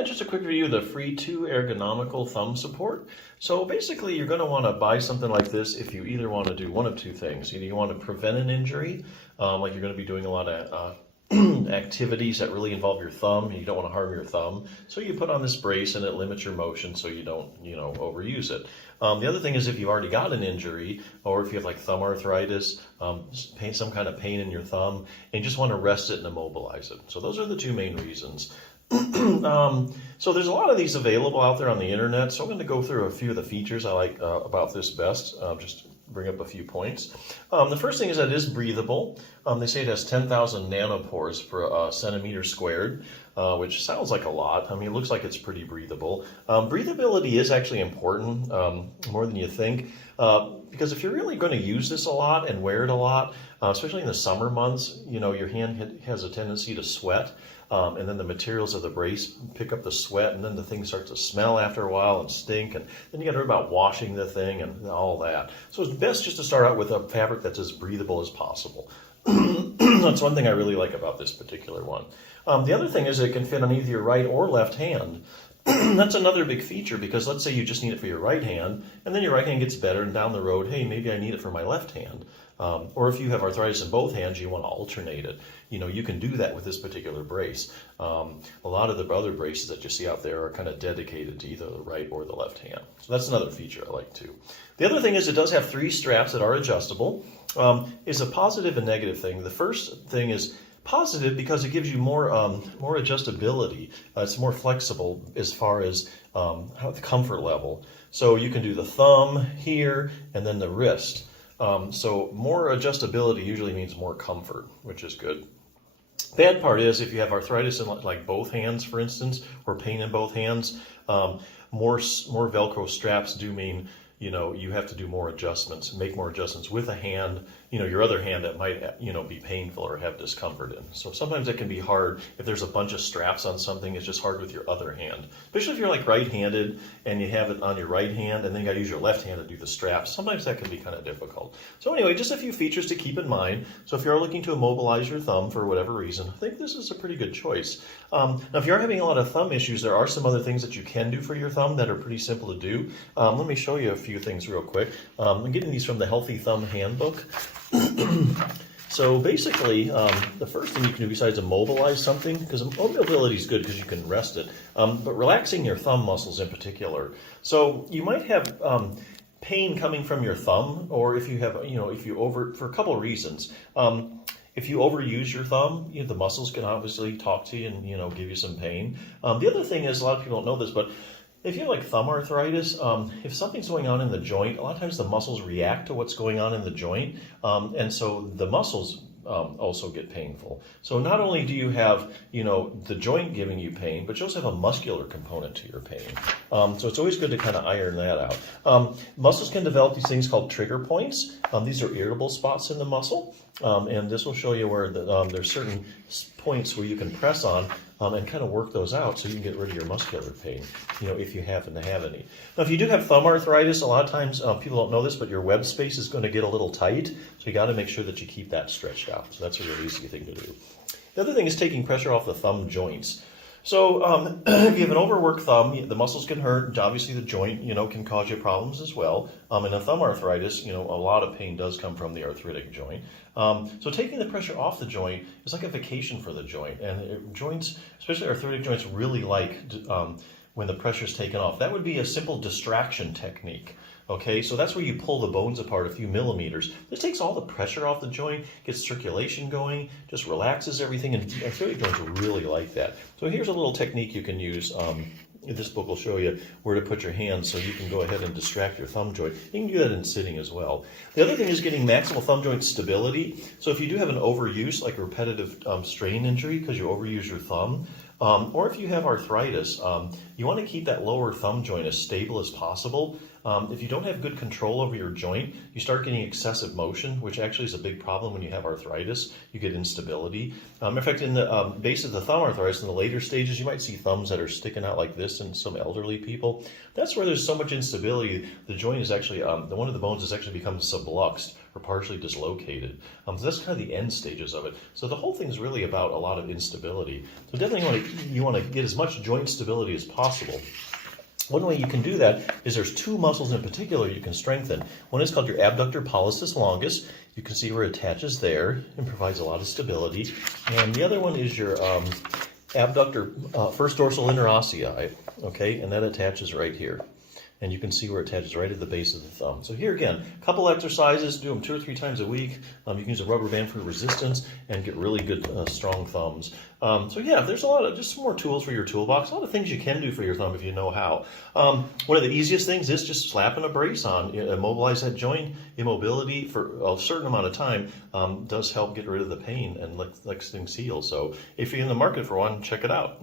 Yeah, just a quick review of the FREETOO ergonomical thumb support. So basically, you're going to want to buy something like this if you either want to do one of two things. Either you want to prevent an injury, like you're going to be doing a lot of activities that really involve your thumb, and you don't want to harm your thumb. So you put on this brace and it limits your motion so you don't, overuse it. The other thing is if you've already got an injury, or if you have like thumb arthritis, some kind of pain in your thumb, and you just want to rest it and immobilize it. So those are the two main reasons. So there's a lot of these available out there on the internet, so I'm going to go through a few of the features I like about this best, just bring up a few points. The first thing is that it is breathable. They say it has 10,000 nanopores per centimeter squared, which sounds like a lot. I mean, it looks like it's pretty breathable. Breathability is actually important, more than you think, because if you're really going to use this a lot and wear it a lot, especially in the summer months, your hand has a tendency to sweat. And then the materials of the brace pick up the sweat, and then the thing starts to smell after a while and stink, and then you got to worry about washing the thing and all that. So it's best just to start out with a fabric that's as breathable as possible. That's one thing I really like about this particular one. The other thing is it can fit on either your right or left hand. That's another big feature, because let's say you just need it for your right hand, and then your right hand gets better, and down the road, hey, maybe I need it for my left hand. Or if you have arthritis in both hands, you want to alternate it. You can do that with this particular brace. A lot of the other braces that you see out there are kind of dedicated to either the right or the left hand. So that's another feature I like too. The other thing is it does have 3 straps that are adjustable. It's a positive and negative thing. The first thing is positive because it gives you more adjustability. It's more flexible as far as the comfort level. So you can do the thumb here and then the wrist. So more adjustability usually means more comfort, which is good. Bad part is if you have arthritis in like both hands, for instance, or pain in both hands, more Velcro straps do mean you have to do more adjustments, make more adjustments with a hand, your other hand that might, be painful or have discomfort in. So sometimes it can be hard if there's a bunch of straps on something. It's just hard with your other hand, especially if you're like right-handed and you have it on your right hand and then you got to use your left hand to do the straps. Sometimes that can be kind of difficult. So anyway, just a few features to keep in mind. So if you're looking to immobilize your thumb for whatever reason, I think this is a pretty good choice. Now, if you're having a lot of thumb issues, there are some other things that you can do for your thumb that are pretty simple to do. Let me show you a few things real quick. I'm getting these from the Healthy Thumb Handbook. So basically, the first thing you can do besides immobilize something, because mobility is good because you can rest it, but relaxing your thumb muscles in particular. So you might have pain coming from your thumb, or if you have, for a couple of reasons. If you overuse your thumb, the muscles can obviously talk to you and, give you some pain. The other thing is, a lot of people don't know this, but if you have like thumb arthritis, if something's going on in the joint, a lot of times the muscles react to what's going on in the joint, and so the muscles also get painful. So not only do you have, the joint giving you pain, but you also have a muscular component to your pain. So it's always good to kind of iron that out. Muscles can develop these things called trigger points. These are irritable spots in the muscle, and this will show you where there's certain points where you can press on and kind of work those out so you can get rid of your muscular pain, if you happen to have any. Now, if you do have thumb arthritis, a lot of times people don't know this, but your web space is going to get a little tight, so you got to make sure that you keep that stretched out. So that's a really easy thing to do. The other thing is taking pressure off the thumb joints. So if you have an overworked thumb, the muscles can hurt. Obviously, the joint, can cause you problems as well. In a thumb arthritis, a lot of pain does come from the arthritic joint. So taking the pressure off the joint is like a vacation for the joint. And joints, especially arthritic joints, really like when the pressure is taken off. That would be a simple distraction technique. Okay, so that's where you pull the bones apart a few millimeters. This takes all the pressure off the joint, gets circulation going, just relaxes everything, and arthritic joints really like that. So here's a little technique you can use. This book will show you where to put your hands so you can go ahead and distract your thumb joint. You can do that in sitting as well. The other thing is getting maximal thumb joint stability. So if you do have an overuse, like a repetitive strain injury because you overuse your thumb, or if you have arthritis, you want to keep that lower thumb joint as stable as possible. If you don't have good control over your joint, you start getting excessive motion, which actually is a big problem when you have arthritis. You get instability. In fact, in the base of the thumb arthritis, in the later stages, you might see thumbs that are sticking out like this in some elderly people. That's where there's so much instability. The joint is actually, one of the bones has actually become subluxed or partially dislocated. So that's kind of the end stages of it. So the whole thing is really about a lot of instability. So definitely you want to get as much joint stability as possible. One way you can do that is there's two muscles in particular you can strengthen. One is called your abductor pollicis longus. You can see where it attaches there and provides a lot of stability. And the other one is your abductor first dorsal interossei, okay, and that attaches right here. And you can see where it attaches right at the base of the thumb. So here again, a couple exercises, do them 2 or 3 times a week. You can use a rubber band for resistance and get really good strong thumbs. So yeah, there's a lot of, just some more tools for your toolbox, a lot of things you can do for your thumb if you know how. One of the easiest things is just slapping a brace on. Immobilize that joint. Immobility for a certain amount of time does help get rid of the pain and let things heal. So if you're in the market for one, check it out.